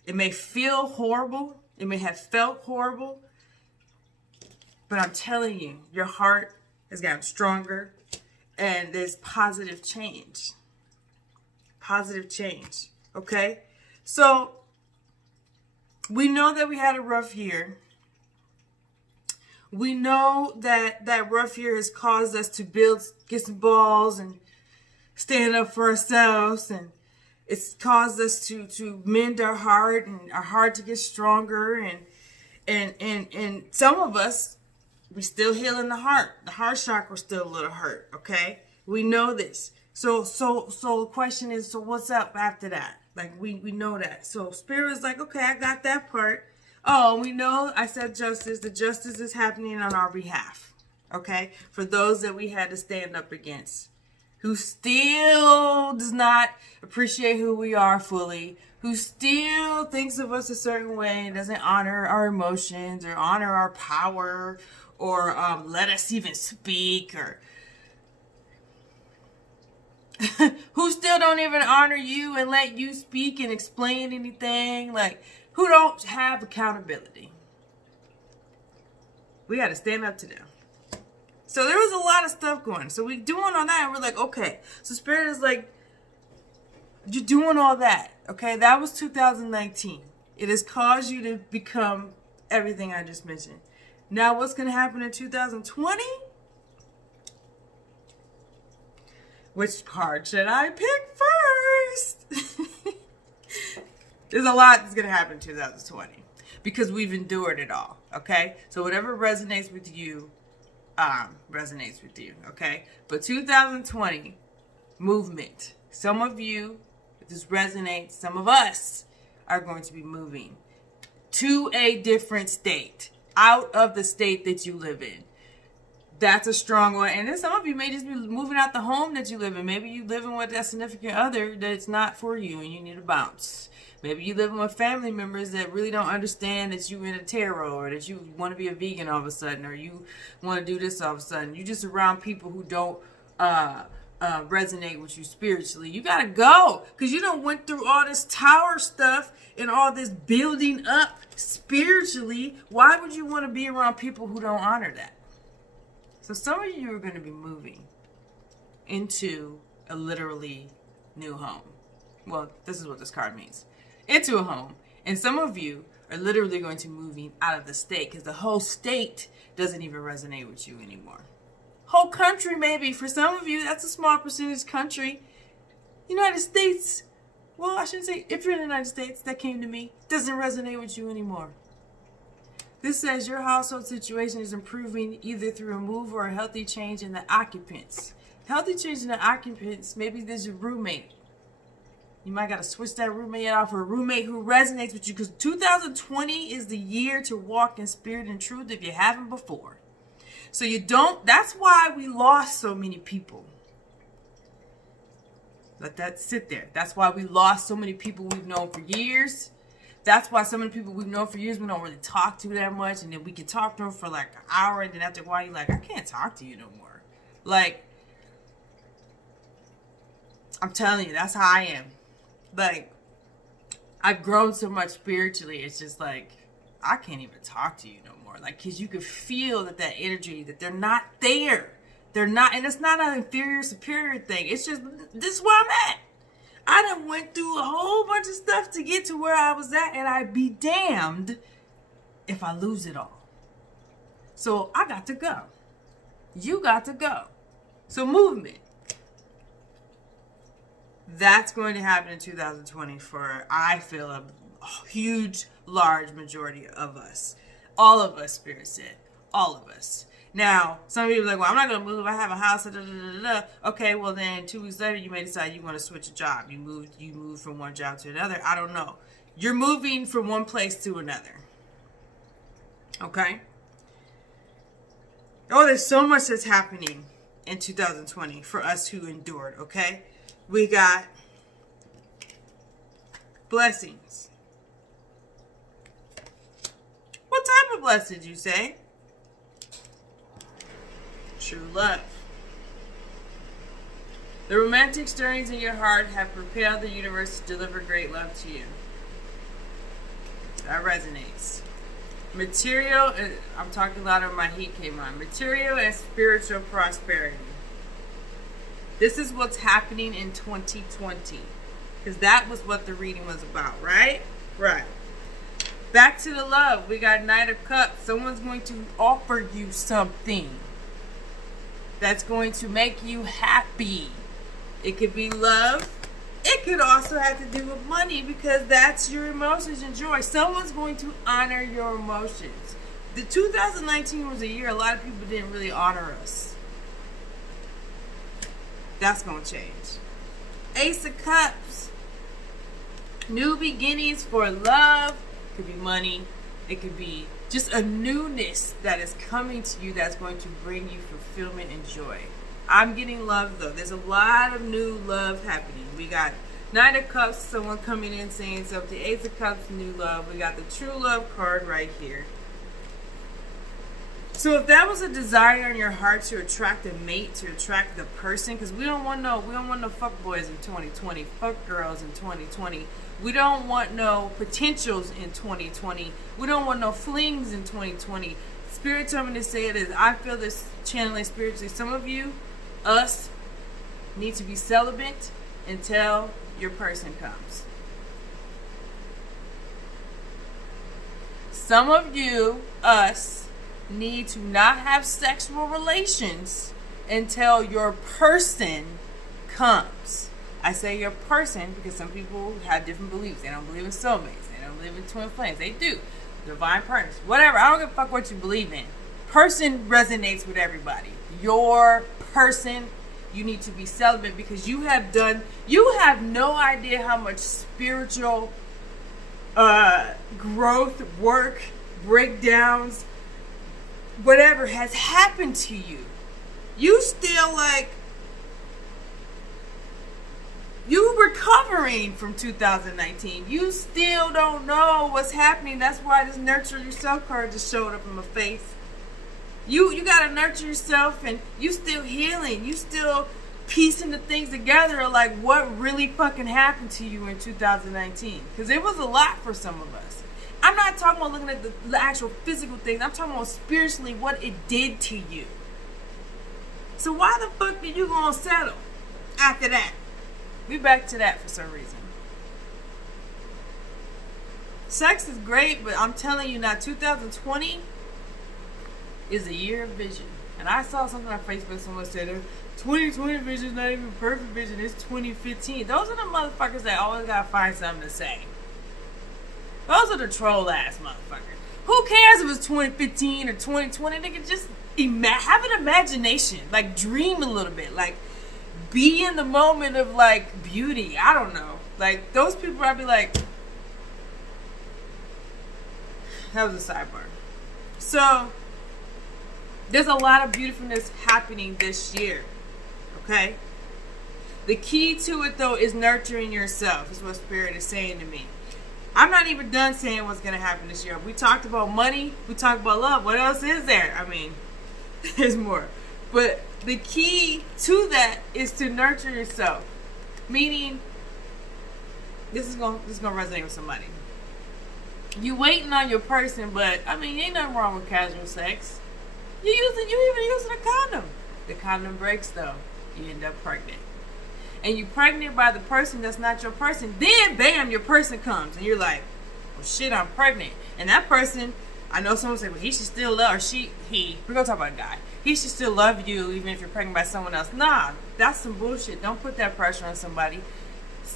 It may feel horrible. It may have felt horrible. But I'm telling you, your heart has gotten stronger and there's positive change. Positive change. Okay? So we know that we had a rough year. We know that that rough year has caused us to get some balls and stand up for ourselves. And it's caused us to mend our heart and our heart to get stronger. And some of us, we still healing the heart. The heart chakra still a little hurt, okay? We know this. So the question is, so what's up after that? Like, we know that. So Spirit is like, okay, I got that part. Oh, we know I said justice. The justice is happening on our behalf, okay? For those that we had to stand up against, who still does not appreciate who we are fully, who still thinks of us a certain way and doesn't honor our emotions or honor our power or let us even speak, or who still don't even honor you and let you speak and explain anything, like who don't have accountability. We got to stand up to them. So there was a lot of stuff going. So we doing all that and we're like, okay. So Spirit is like, you're doing all that. Okay, that was 2019. It has caused you to become everything I just mentioned. Now what's going to happen in 2020? Which card should I pick first? There's a lot that's going to happen in 2020 because we've endured it all, okay? So whatever resonates with you, resonates with you, okay? But 2020, movement. Some of you, if this resonates, some of us are going to be moving to a different state, out of the state that you live in. That's a strong one. And then some of you may just be moving out the home that you live in. Maybe you living with a significant other that's not for you and you need to bounce. Maybe you living with family members that really don't understand that you in a tarot, or that you want to be a vegan all of a sudden, or you want to do this all of a sudden. You just around people who don't resonate with you spiritually. You got to go, because you done went through all this tower stuff and all this building up spiritually. Why would you want to be around people who don't honor that? So some of you are going to be moving into a literally new home. Well, this is what this card means. Into a home. And some of you are literally going to moving out of the state, because the whole state doesn't even resonate with you anymore. Whole country, maybe. For some of you, that's a small percentage country. United States, well, I shouldn't say, if you're in the United States, that came to me, doesn't resonate with you anymore. This says your household situation is improving either through a move or a healthy change in the occupants. Healthy change in the occupants, maybe there's a roommate. You might got to switch that roommate out for a roommate who resonates with you, because 2020 is the year to walk in spirit and truth if you haven't before. So you don't, that's why we lost so many people. Let that sit there. That's why we lost so many people we've known for years. That's why so many people we've known for years we don't really talk to that much. And then we can talk to them for like an hour. And then after a while, you're like, I can't talk to you no more. Like, I'm telling you, that's how I am. Like, I've grown so much spiritually. It's just like, I can't even talk to you no more. Like, because you can feel that energy, that they're not there. They're not. And it's not an inferior, superior thing. It's just, this is where I'm at. I done went through a whole bunch of stuff to get to where I was at, and I'd be damned if I lose it all. So I got to go. You got to go. So movement. That's going to happen in 2020 for, I feel, a huge, large majority of us. All of us, Spirit said. All of us. Now, some people are like, well, I'm not going to move. I have a house. Da, da, da, da. Okay, well, then 2 weeks later, you may decide you want to switch a job. You move from one job to another. I don't know. You're moving from one place to another. Okay? Oh, there's so much that's happening in 2020 for us who endured, okay? We got blessings. What type of blessings, you say? True love. The romantic stirrings in your heart have propelled the universe to deliver great love to you. That resonates. Material, I'm talking louder, my heat came on. Material and spiritual prosperity. This is what's happening in 2020. Because that was what the reading was about, right? Right. Back to the love. We got Knight of Cups. Someone's going to offer you something that's going to make you happy. It could be love. It could also have to do with money because that's your emotions and joy. Someone's going to honor your emotions. The 2019 was a year a lot of people didn't really honor us. That's going to change. Ace of Cups. New beginnings for love. It could be money. It could be just a newness that is coming to you that's going to bring you fulfillment and joy. I'm getting love though. There's a lot of new love happening. We got Knight of Cups, someone coming in saying something. Ace of Cups, new love. We got the True Love card right here. So if that was a desire in your heart to attract a mate, to attract the person, because we don't want no fuck boys in 2020, fuck girls in 2020. We don't want no potentials in 2020. We don't want no flings in 2020. Spirit told me to say it is. I feel this channeling spiritually. Some of you, us, need to be celibate until your person comes. Some of you, us, need to not have sexual relations until your person comes. I say your person because some people have different beliefs. They don't believe in soulmates. They don't believe in twin flames. They do. Divine partners. Whatever. I don't give a fuck what you believe in. Person resonates with everybody. Your person, you need to be celibate because you have no idea how much spiritual growth, work, breakdowns, whatever has happened to you. You still you recovering from 2019. You still don't know what's happening. That's why this nurture yourself card just showed up in my face. You gotta nurture yourself, and you still healing. You still piecing the things together of like what really fucking happened to you in 2019. Because it was a lot for some of us. I'm not talking about looking at the actual physical things. I'm talking about spiritually what it did to you. So why the fuck did you gonna settle after that? We back to that for some reason. Sex is great, but I'm telling you now, 2020 is a year of vision. And I saw something on Facebook, someone said, 2020 vision is not even perfect vision, it's 2015. Those are the motherfuckers that always gotta find something to say. Those are the troll ass motherfuckers. Who cares if it's 2015 or 2020? Nigga, just have an imagination. Like, dream a little bit. Like, be in the moment of, like, beauty. I don't know. Like, those people, I'd be like... That was a sidebar. So, there's a lot of beautifulness happening this year. Okay? The key to it, though, is nurturing yourself. Is what Spirit is saying to me. I'm not even done saying what's going to happen this year. We talked about money. We talked about love. What else is there? I mean, there's more. But the key to that is to nurture yourself. Meaning, this is gonna resonate with somebody. You waiting on your person, but I mean, ain't nothing wrong with casual sex. You even using a condom. The condom breaks though. You end up pregnant. And you pregnant by the person that's not your person. Then bam, your person comes and you're like, well shit, I'm pregnant. And that person, I know someone say, well, he should still love, or we're gonna talk about a guy. He should still love you even if you're pregnant by someone else. Nah, that's some bullshit. Don't put that pressure on somebody.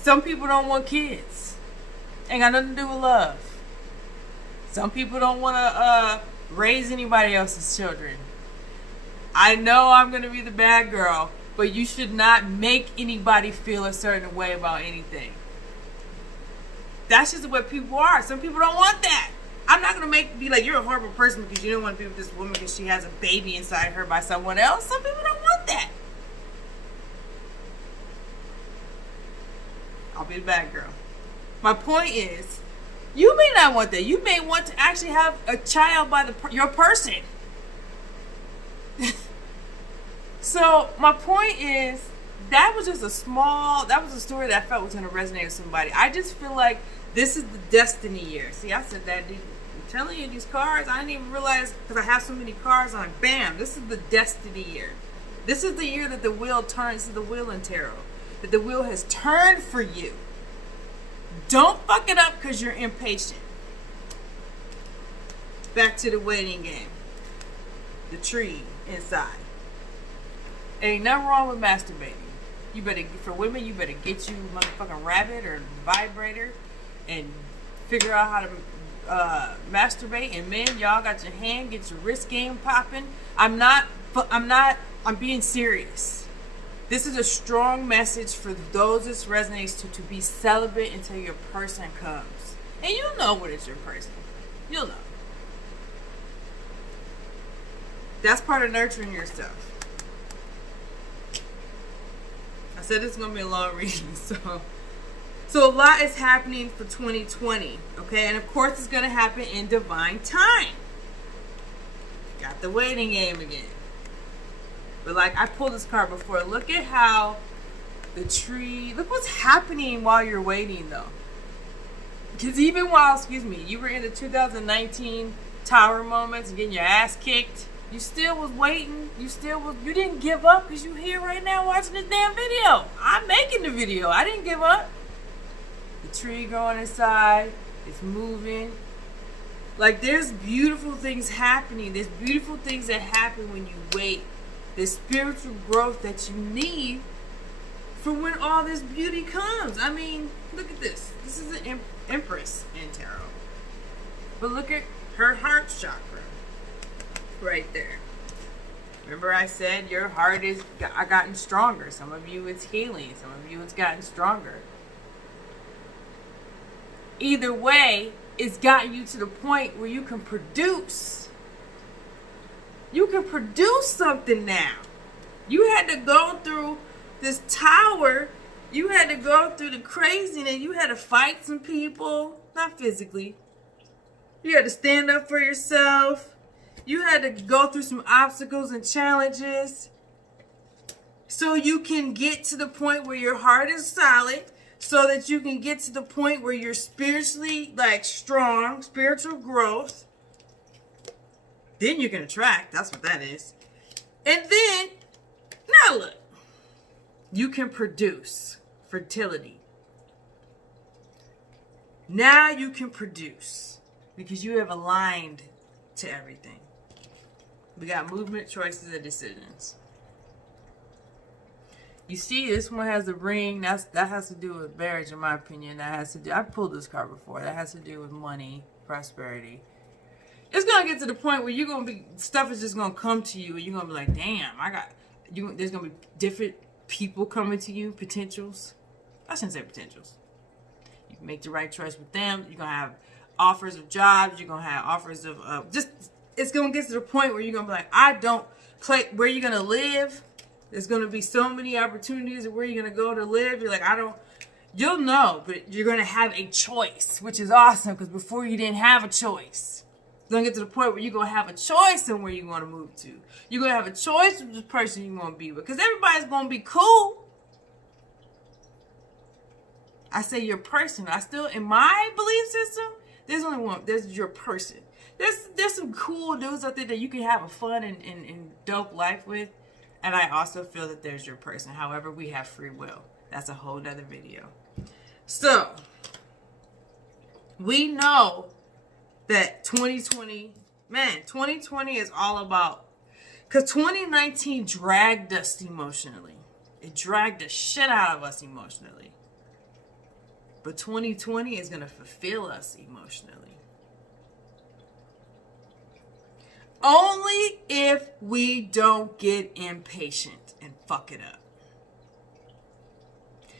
Some people don't want kids. Ain't got nothing to do with love. Some people don't want to raise anybody else's children. I know I'm going to be the bad girl, but you should not make anybody feel a certain way about anything. That's just what people are. Some people don't want that. I'm not going to be like, you're a horrible person because you don't want to be with this woman because she has a baby inside her by someone else. Some people don't want that. I'll be the bad girl. My point is, you may not want that. You may want to actually have a child by your person. So my point is, that was a story that I felt was going to resonate with somebody. I just feel like this is the destiny year. See, I said that, I'm telling you, these cards, I didn't even realize, because I have so many cards on, bam, this is the destiny year. This is the year that the wheel turns, to the wheel in tarot, that the wheel has turned for you. Don't fuck it up because you're impatient. Back to the waiting game. The tree inside. Ain't nothing wrong with masturbating. You better, for women, you better get you a motherfucking rabbit or vibrator and figure out how to masturbate. And men, y'all got your hand, get your wrist game popping. I'm being serious. This is a strong message for those this resonates to be celibate until your person comes. And you'll know when it's your person. You'll know. That's part of nurturing yourself. I said it's going to be a long reading, so a lot is happening for 2020, okay? And of course it's going to happen in divine time. Got the waiting game again. But like I pulled this card before, look at how the tree, look what's happening while you're waiting though. Because even while, you were in the 2019 tower moments and getting your ass kicked, you still was waiting. You didn't give up because you're here right now watching this damn video. I'm making the video. I didn't give up. The tree growing inside, it's moving. Like there's beautiful things happening. There's beautiful things that happen when you wait. The spiritual growth that you need for when all this beauty comes. I mean, look at this. This is an empress in tarot. But look at her heart chakra right there. Remember I said your heart is gotten stronger. Some of you it's healing. Some of you it's gotten stronger. Either way, it's gotten you to the point where you can produce. You can produce something now. You had to go through this tower. You had to go through the craziness. You had to fight some people. Not physically. You had to stand up for yourself. You had to go through some obstacles and challenges. So you can get to the point where your heart is solid. So that you can get to the point where you're spiritually strong. Spiritual growth. Then you can attract. That's what that is. And then, now look. You can produce fertility. Now you can produce. Because you have aligned to everything. We got movement, choices, and decisions. You see, this one has a ring. That has to do with marriage, in my opinion. I pulled this card before. That has to do with money, prosperity. It's gonna get to the point where stuff is just gonna come to you, and you're gonna be like, damn, there's gonna be different people coming to you, potentials. I shouldn't say potentials. You can make the right choice with them. You're gonna have offers of jobs. You're gonna have offers of it's gonna get to the point where you're gonna be like, I don't play where you're gonna live. There's gonna be so many opportunities of where you're gonna go to live. You're like, you'll know, but you're gonna have a choice, which is awesome because before you didn't have a choice. It's gonna get to the point where you're gonna have a choice in where you're gonna move to. You're gonna have a choice of the person you're gonna be with, because everybody's gonna be cool. I say your person. In my belief system, there's only one. There's your person. There's some cool dudes out there that you can have a fun and dope life with. And I also feel that there's your person. However, we have free will. That's a whole nother video. So, we know that 2020 is all about, because 2019 dragged us emotionally. It dragged the shit out of us emotionally. But 2020 is going to fulfill us emotionally. Only if we don't get impatient and fuck it up.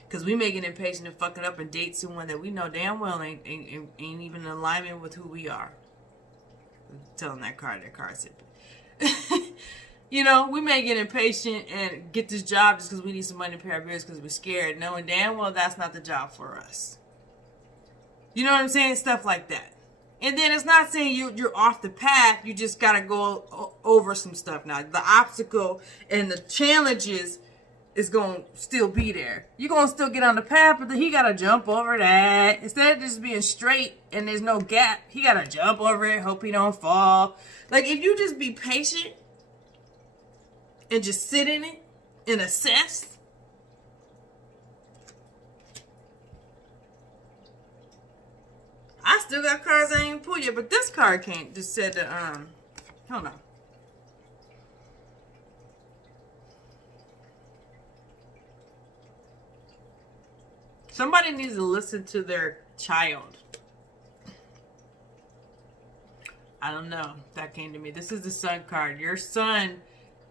Because we may get impatient and fuck it up and date someone that we know damn well ain't even in alignment with who we are. I'm telling that card said. You know, we may get impatient and get this job just because we need some money to pay our bills because we're scared, knowing damn well that's not the job for us. You know what I'm saying? Stuff like that. And then it's not saying you're off the path. You just got to go over some stuff now. The obstacle and the challenges is going to still be there. You're going to still get on the path, but then he got to jump over that. Instead of just being straight and there's no gap, he got to jump over it, hope he don't fall. Like, if you just be patient and just sit in it and assess, I still got cards I ain't even pulled yet, but this card can't. Just said hold on. Somebody needs to listen to their child. I don't know. That came to me. This is the Sun card. Your son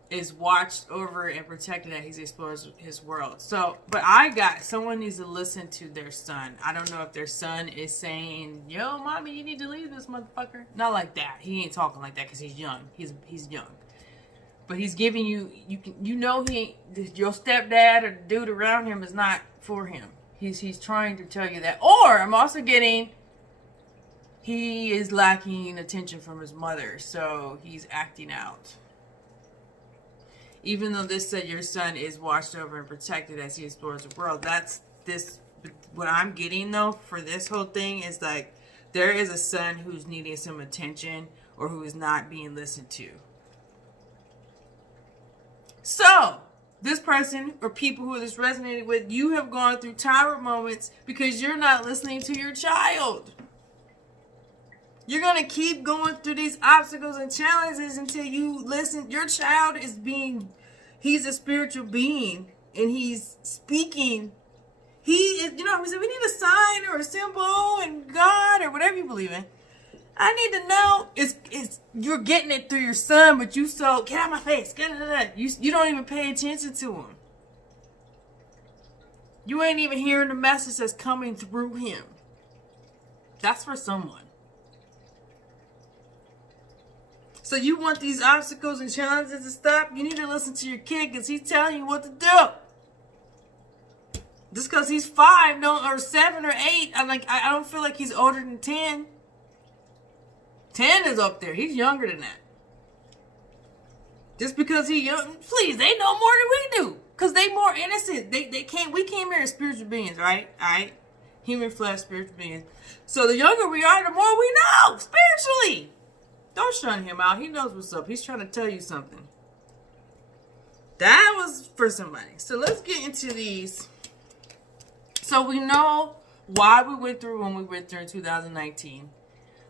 is watched over and protected as he's explores his world. So, but I got someone needs to listen to their son. I don't know if their son is saying, "Yo, mommy, you need to leave this motherfucker." Not like that. He ain't talking like that because he's young. He's young. But he's giving you your stepdad or the dude around him is not for him. He's trying to tell you that. Or I'm also getting he is lacking attention from his mother, so he's acting out. Even though this said your son is watched over and protected as he explores the world, that's this. What I'm getting though for this whole thing is like there is a son who's needing some attention or who is not being listened to. So this person or people who this resonated with, you have gone through tower moments because you're not listening to your child. You're going to keep going through these obstacles and challenges until you listen. Your child he's a spiritual being and he's speaking. He is, we need a sign or a symbol and God or whatever you believe in. I need to know it's you're getting it through your son, but get out of my face. You don't even pay attention to him. You ain't even hearing the message that's coming through him. That's for someone. So you want these obstacles and challenges to stop? You need to listen to your kid because he's telling you what to do. Just because he's 5, or 7 or 8, I don't feel like he's older than 10. 10 is up there. He's younger than that. Just because he's young, please, they know more than we do. Because they more innocent. We came here as spiritual beings, right? Alright? Human flesh, spiritual beings. So the younger we are, the more we know spiritually. Don't shun him out. He knows what's up. He's trying to tell you something. That was for somebody. So let's get into these. So we know why we went through when we went through in 2019.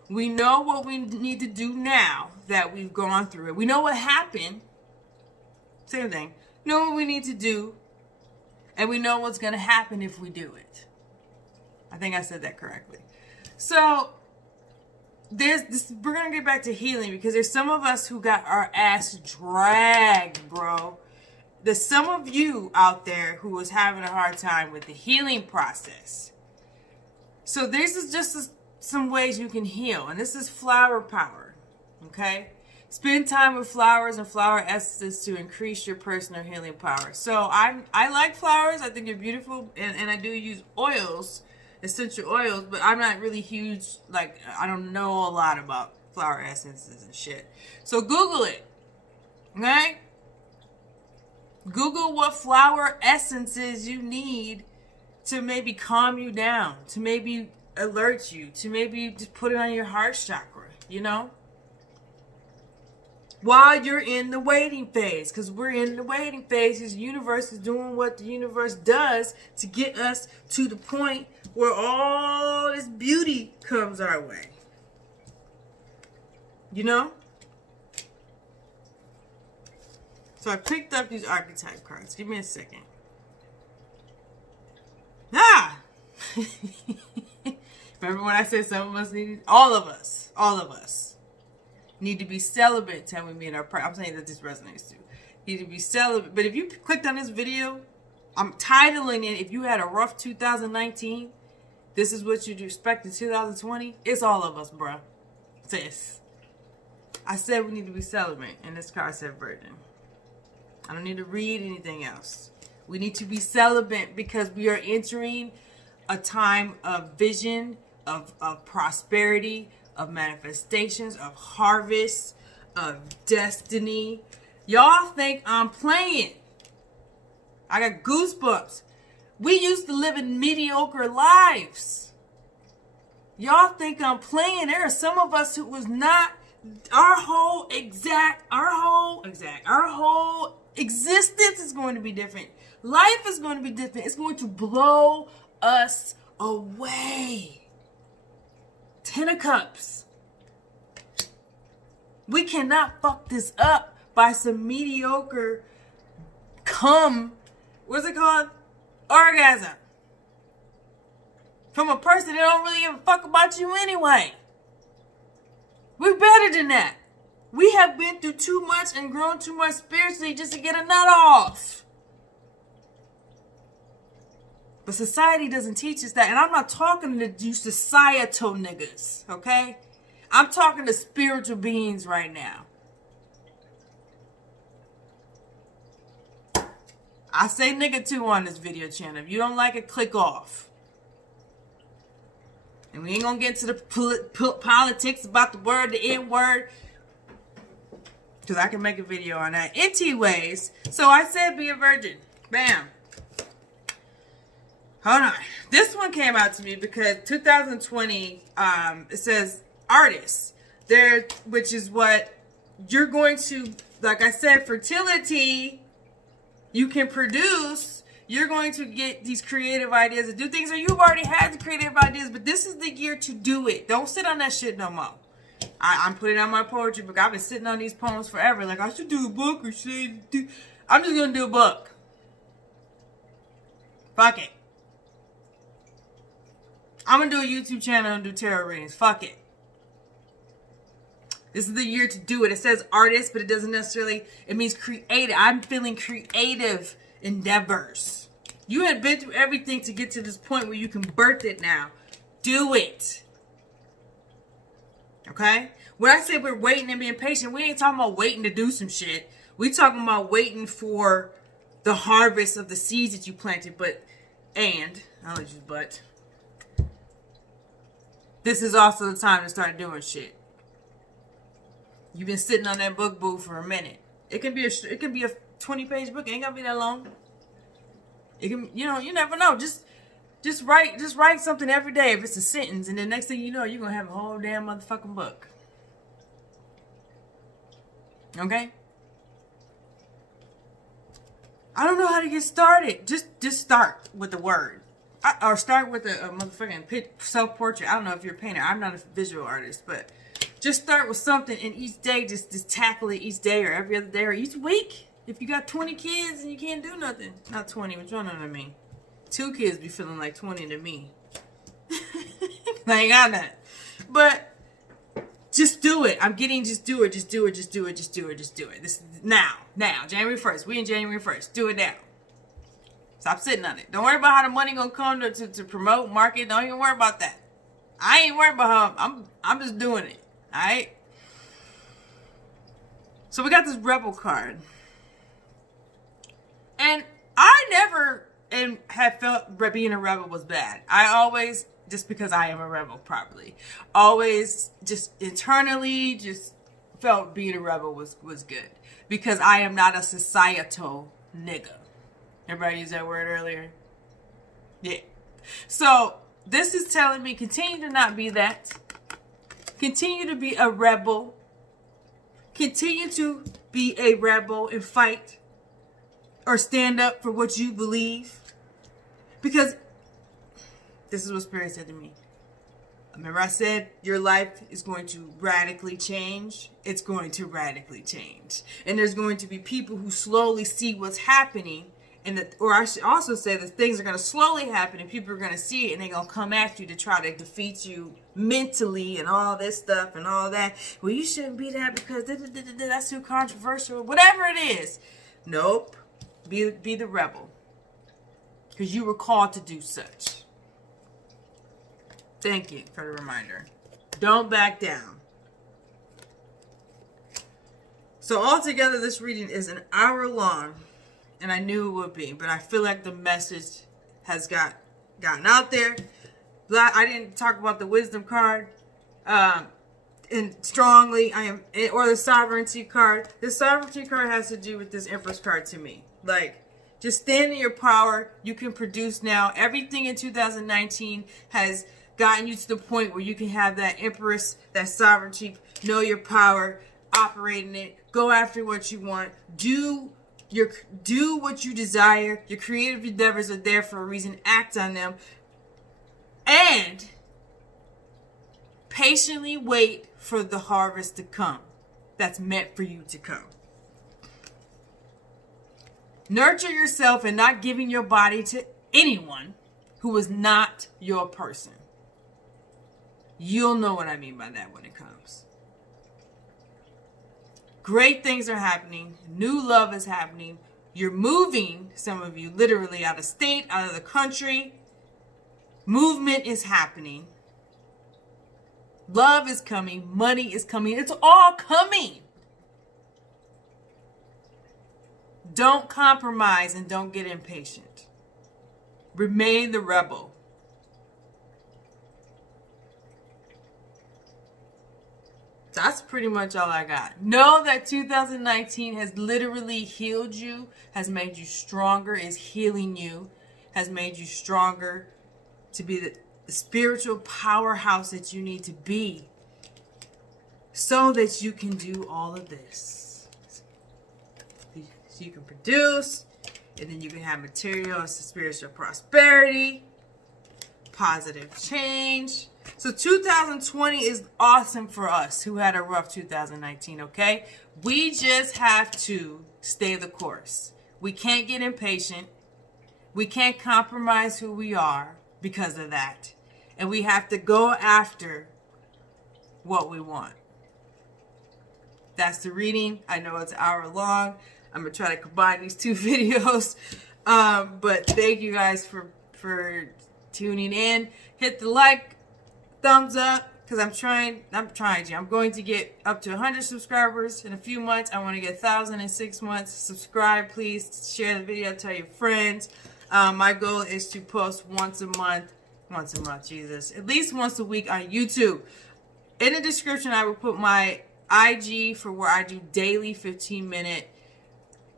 We know what we need to do now that we've gone through it. We know what happened. Same thing. Know what we need to do. And we know what's going to happen if we do it. I think I said that correctly. So we're going to get back to healing because there's some of us who got our ass dragged, bro. There's some of you out there who was having a hard time with the healing process. So this is just some ways you can heal. And this is flower power. Okay? Spend time with flowers and flower essences to increase your personal healing power. So I like flowers. I think they're beautiful. And I do use oils, essential oils. But I'm not really huge. I don't know a lot about flower essences and shit. So Google it. Okay? Google what flower essences you need to maybe calm you down, to maybe alert you, to maybe just put it on your heart chakra, While you're in the waiting phase, because we're in the waiting phase, the universe is doing what the universe does to get us to the point where all this beauty comes our way. So I picked up these archetype cards. Give me a second. Remember when I said some of us need, all of us need to be celibate until we meet our partner. I'm saying that this resonates too. Need to be celibate. But if you clicked on this video, I'm titling it, if you had a rough 2019, this is what you'd expect in 2020. It's all of us, bruh. Sis. I said we need to be celibate, and this card said virgin. I don't need to read anything else. We need to be celibate because we are entering a time of vision, of prosperity, of manifestations, of harvest, of destiny. Y'all think I'm playing. I got goosebumps. We used to live in mediocre lives. Y'all think I'm playing. There are some of us who was not, our whole existence is going to be different. Life is going to be different. It's going to blow us away. 10 of Cups. We cannot fuck this up by some mediocre what's it called? Orgasm. From a person that don't really give a fuck about you anyway. We're better than that. We have been through too much and grown too much spiritually just to get a nut off. But society doesn't teach us that. And I'm not talking to you societal niggas, okay? I'm talking to spiritual beings right now. I say nigga too on this video channel. If you don't like it, click off. And we ain't gonna get into the politics about the word, the N word. Because I can make a video on that. Anyways, so I said be a virgin. Bam. Hold on. This one came out to me because 2020, it says artists. Which is what you're going to, like I said, fertility. You can produce, you're going to get these creative ideas to do things, or you've already had the creative ideas, but this is the year to do it. Don't sit on that shit no more. I'm putting on my poetry book. I've been sitting on these poems forever. Like, I should do a book or should I do... I'm just going to do a book. Fuck it. I'm going to do a YouTube channel and do tarot readings. Fuck it. This is the year to do it. It says artist, but it doesn't necessarily, it means creative. I'm feeling creative endeavors. You had been through everything to get to this point where you can birth it now. Do it. Okay? When I say we're waiting and being patient, we ain't talking about waiting to do some shit. We talking about waiting for the harvest of the seeds that you planted. This is also the time to start doing shit. You've been sitting on that book booth for a minute. It can be a 20-page book. It ain't gonna be that long. It can, you never know. Just write something every day if it's a sentence, and then next thing you know, you're gonna have a whole damn motherfucking book. Okay? I don't know how to get started. Just start with the word. Or start with a motherfucking self-portrait. I don't know if you're a painter. I'm not a visual artist, but just start with something, and each day, just tackle it each day or every other day or each week. If you got 20 kids and you can't do nothing. Not 20, but you know what I mean. 2 kids be feeling like 20 to me. I ain't got that. But just do it. Just do it. This is now, January 1st. We in January 1st. Do it now. Stop sitting on it. Don't worry about how the money gonna come to promote, market. Don't even worry about that. I ain't worried about how I'm just doing it. Alright? So we got this rebel card. And I never have felt being a rebel was bad. I always, just because I am a rebel probably, always just internally just felt being a rebel was good. Because I am not a societal nigga. Everybody used that word earlier? Yeah. So this is telling me continue to not be that. Continue to be a rebel. Continue to be a rebel and fight or stand up for what you believe. Because this is what Spirit said to me. Remember I said your life is going to radically change? It's going to radically change. And there's going to be people who slowly see what's happening or I should also say that things are going to slowly happen and people are going to see it and they're going to come at you to try to defeat you mentally and all this stuff and all that. Well, you shouldn't be that because that's too controversial. Whatever it is. Nope. Be the rebel. Because you were called to do such. Thank you for the reminder. Don't back down. So altogether, this reading is an hour long. And I knew it would be. But I feel like the message has gotten out there. I didn't talk about the wisdom card. And strongly, or the sovereignty card. The sovereignty card has to do with this Empress card to me. Like, just stand in your power. You can produce now. Everything in 2019 has gotten you to the point where you can have that Empress, that sovereignty, know your power, operate in it, go after what you want, do what you desire. Your creative endeavors are there for a reason. Act on them. And patiently wait for the harvest to come that's meant for you to come. Nurture yourself and not giving your body to anyone who is not your person. You'll know what I mean by that when it comes. Great things are happening. New love is happening. You're moving, some of you, literally out of state, out of the country. Movement is happening. Love is coming. Money is coming. It's all coming. Don't compromise and don't get impatient. Remain the rebel. That's pretty much all I got. Know that 2019 has literally healed you, has made you stronger, is healing you, has made you stronger to be the spiritual powerhouse that you need to be so that you can do all of this. So you can produce, and then you can have material and spiritual prosperity, positive change. So 2020 is awesome for us who had a rough 2019, okay? We just have to stay the course. We can't get impatient. We can't compromise who we are because of that. And we have to go after what we want. That's the reading. I know it's an hour long. I'm going to try to combine these two videos. But thank you guys for tuning in. Hit the like, thumbs up, because I'm trying. I'm going to get up to 100 subscribers in a few months. I want to get 1,000 in 6 months. Subscribe, please. Share the video. Tell your friends. My goal is to post once a month, Jesus. At least once a week on YouTube. In the description, I will put my IG for where I do daily 15-minute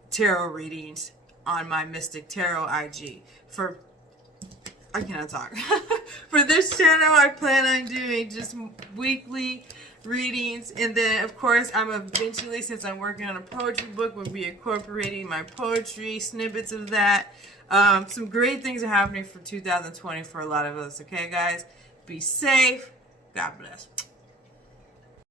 tarot readings on my Mystic Tarot IG. I cannot talk. For this channel, I plan on doing just weekly readings. And then, of course, I'm eventually, since I'm working on a poetry book, will be incorporating my poetry, snippets of that. Some great things are happening for 2020 for a lot of us. Okay, guys? Be safe. God bless.